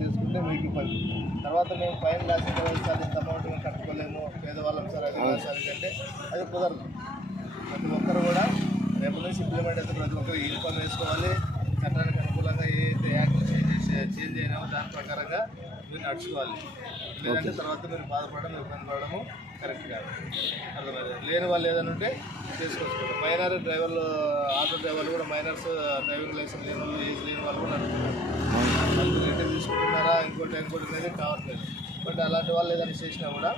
చేసుకుంటే మీకు పని తర్వాత మేము ఫైన్ రాసిన తర్వాత సార్ ఇంత అమౌంట్ మేము కట్టుకోలేము పేదవాళ్ళం సార్ అది సార్ అంటే అది కుదరదు. ప్రతి ఒక్కరు కూడా రేపు నుంచి ఇంప్లిమెంట్ అయితే ప్రతి ఒక్కరు యూనిఫామ్ వేసుకోవాలి. చట్టానికి అనుకూలంగా ఏ యాక్ట్ చేంజ్ చేంజ్ అయినామో దాని ప్రకారంగా మీరు నడుచుకోవాలి. లేదంటే తర్వాత మీరు బాధపడడం ఇబ్బంది పడడము కరెక్ట్ కాదు. అర్థమైంది? లేని వాళ్ళు ఏదైనా ఉంటే చేసుకోవచ్చు. మైనర్ డ్రైవర్లు ఆటో డ్రైవర్లు కూడా మైనర్స్ డ్రైవింగ్ లైసెన్స్ లేని వాళ్ళు ఏజ్ లేని వాళ్ళు కూడా నడుపుతున్నారు వాళ్ళు ఇంకోటి అనేది కావట్లేదు. బట్ అలాంటి వాళ్ళు ఏదైనా చేసినా కూడా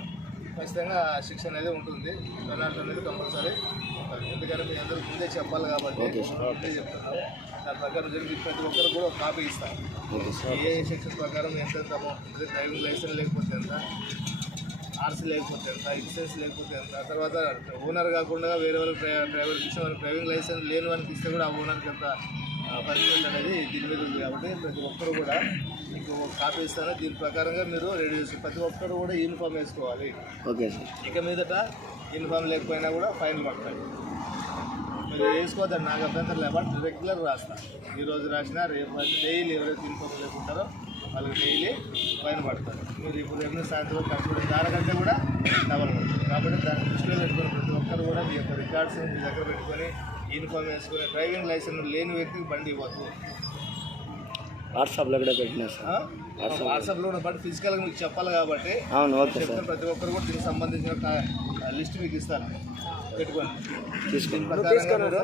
ఖచ్చితంగా శిక్ష అనేది ఉంటుంది. పెనాల్టీ అనేది కంపల్సరీ ఉంటుంది. ఎందుకంటే మీ అందరూ ముందే చెప్పాలి కాబట్టి ముందే చెప్తున్నారు. దాని ప్రకారం జరిగి ప్రతి ఒక్కరు కూడా ఒక కాపీ ఇస్తాను. సార్. ఏ సెక్షన్ ప్రకారం ఎంత అమౌంట్ డ్రైవింగ్ లైసెన్స్ లేకపోతే ఎంత ఆర్సీ లేకపోతే ఎంత ఇన్సూరెన్స్ లేకపోతే ఎంత తర్వాత ఓనర్ కాకుండా వేరే వాళ్ళకి డ్రై డ్రైవర్కి ఇస్తే వాళ్ళకి డ్రైవింగ్ లైసెన్స్ లేని వాళ్ళకి ఇస్తే కూడా ఆ ఓనర్కి ఎంత పనిష్మెంట్ అనేది దీని మీద కాబట్టి ప్రతి ఒక్కరు కూడా మీకు కాపీ ఇస్తాను దీని ప్రకారంగా మీరు రెడీ చేసి ప్రతి ఒక్కరు కూడా యూనిఫామ్ వేసుకోవాలి. Okay sir. ఇక మీదట యూనిఫామ్ లేకపోయినా కూడా ఫైన్ పడతాయి. మీరు వేసుకోవద్దండి నాకు అభ్యంతరం లేదు బట్ రెగ్యులర్ రాస్తా. ఈ రోజు రాసినా రేపు డైలీ ఎవరైతే యూనిఫామ్ లేకుంటారో వాళ్ళకి డైలీ ఫైన్ పడతారు మీరు ఇప్పుడు ఎన్ని సాయంత్రం కష్టపడి దానికంటే కూడా డబల్ పడుతుంది కాబట్టి దాన్ని దృష్టిలో పెట్టుకొని ప్రతి ఒక్కరు కూడా మీ యొక్క రికార్డ్స్ మీ దగ్గర పెట్టుకొని యూనిఫామ్ వేసుకొని డ్రైవింగ్ లైసెన్స్ లేని వ్యక్తికి బండి ఇవ్వద్దు. వాట్సాప్లో కూడా పెట్టినా సార్. వాట్సాప్లో. ఉన్న బట్ ఫిజికల్గా మీకు చెప్పాలి కాబట్టి అవును ఓకే సార్. ప్రతి ఒక్కరు కూడా దీనికి సంబంధించిన లిస్ట్ మీకు ఇస్తాను. పెట్టుకోండి. తీసుకోండి. ప్రకారంగా మీరు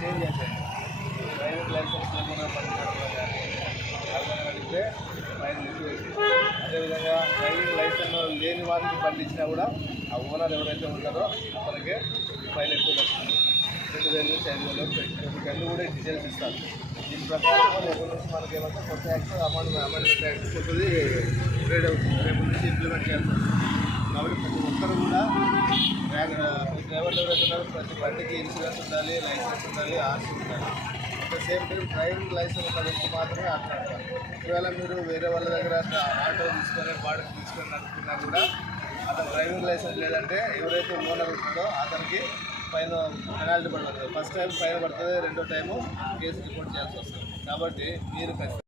చేంజ్ చేశాయి డ్రైవింగ్ లైసెన్స్ లేకుండా పనిచేయడం కానీ అడిగితే ఫైన్ వేసి అదేవిధంగా డ్రైవింగ్ లైసెన్స్ లేని వారికి బండి ఇచ్చినా కూడా ఆ ఓనర్ ఎవరైతే ఉంటారో అతనికి ఫైన్ ఎక్కువ వస్తుంది. రెండు వేలు నుంచి ఐదు వేలు వరకు కూడా డీటెయిల్స్ ఇస్తారు. దీని ప్రకారం రేపు నుంచి మనకి ఏమంటే కొత్త యాక్ట్ అమౌంట్ అమౌంట్ యాక్ట్ కొత్తది ట్రేడ్ అవుతుంది. రేపు నుంచి ఇంప్లిమెంట్ చేయాల్సి వస్తుంది కాబట్టి ప్రతి ఒక్కరు కూడా డ్రైవర్లు ఎవరైతే ప్రతి బండికి ఇన్సూరెన్స్ ఉండాలి లైసెన్స్ ఉండాలి ఆర్సీ ఉండాలి. At the same time driving license ఉన్న వ్యక్తి మాత్రమే ఆటలాడతారు. ఒకవేళ మీరు వేరే వాళ్ళ దగ్గర ఆటో తీసుకొని బాడీకి తీసుకొని నడుపుకున్నా కూడా అతను డ్రైవింగ్ లైసెన్స్ లేదంటే ఎవరైతే ఓనర్ ఉంటుందో అతనికి ఫైన్ పెనాల్టీ పడుతుంది ఫస్ట్ టైం ఫైన్ పడుతుంది రెండో టైము కేసు రిపోర్ట్ చేయాల్సి వస్తుంది. కాబట్టి మీరు